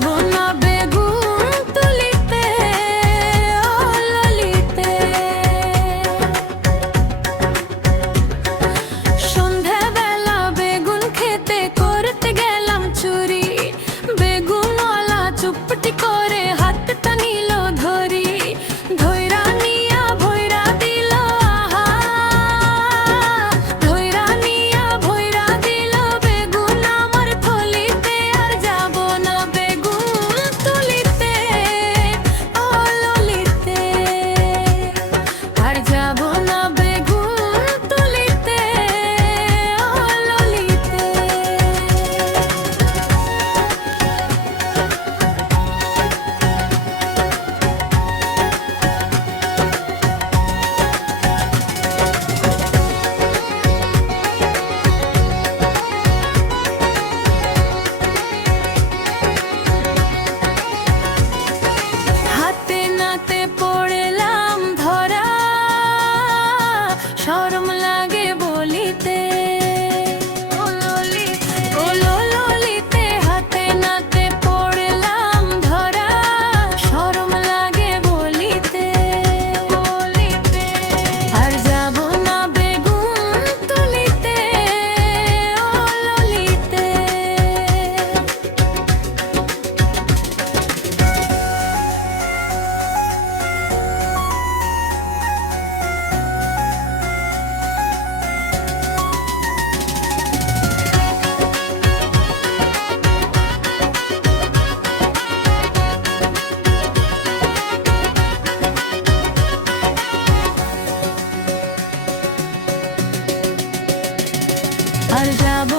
যাব না বেগুন তুলিতে, ও ললিতে। সন্ধ্যাবেলা বেগুন খেতে করতে গেলাম চুরি, বেগুনওয়ালা চুপটি করে হাতটা নিল ধরি, ধইরা নিয়া ভইরা দিল, আহা ধইরা নিয়া ভইরা দিল বেগুন আমার থলিতে। আর যাব না বেগুন তুলিতে, ও ললিতে। আর যাব না বেগুন তুলিতে, ও ললিতে। হাতে নাতে পড়লাম ধরা, শরম লাগে বলিতে, ও ললিতে, ও ললিতে। হাতে নাতে পড়লাম ধরা, শরম লাগে বলিতে, বলিতে। আর যাব না বেগুন তুলিতে, ও ললিতে। আর যাব